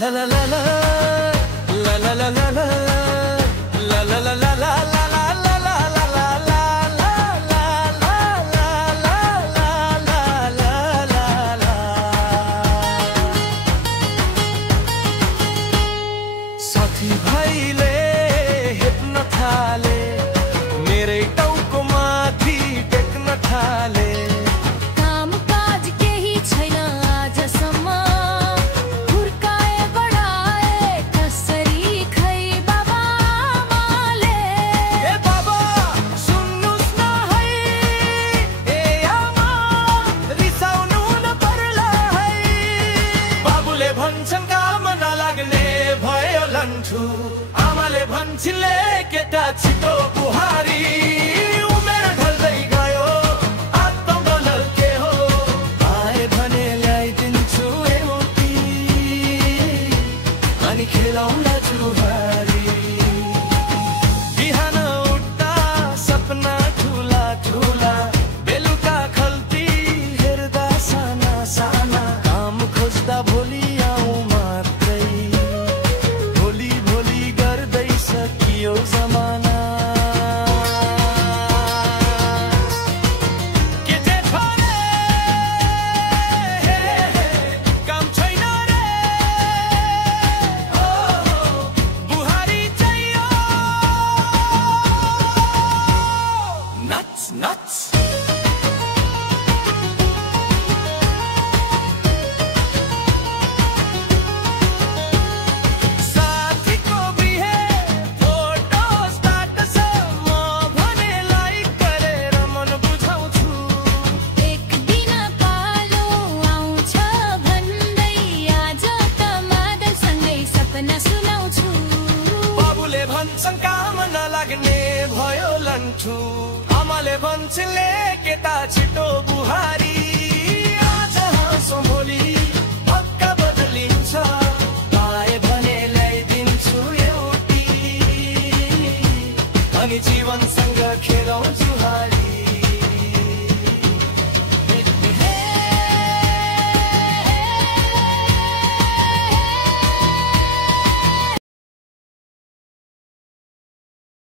la la la la la la la la la la la la la la साथी भाइले हेप्न थाले मेरै टाउको माथि टेक्न थाले काम काज केही छैन आजसम्म हुर्काए बढाए कसरी खै बाबा आमाले ए बाबा सुन्नुस् न है ए आमा रिसाउनु नपर्ला है बाबुले भन्छन् काम नलाग्ने भयो लन्ठु आमाले भन्छिले केटा छिटो बुहारी उमेर ढल्दै गयो आत्मबल के हो आए भने ल्याइदिन्छु एउटी अनि खेलाउला जुहारी बिहान उठ्दा सपना ठुला ठुला बेलुका खल्ती हेर्दा साना साना काम खोज्दा भोलि आउँ मात्रै भोलि भोलि गर्दै सकियो जमाना के जे छोरे काम छैन रे बुहारी चाहियो नच नच साथीको बिहे फोटो स्टाटस म भने लाइक गरेर मन बुझाउँछु एक दिन पालो आउँछ भन्दै आज त मादलसँगै सपना सुनाउँछु बाबुले भन्छन् काम नलाग्ने भयो लन्ठु आमाले भन्छन् केटा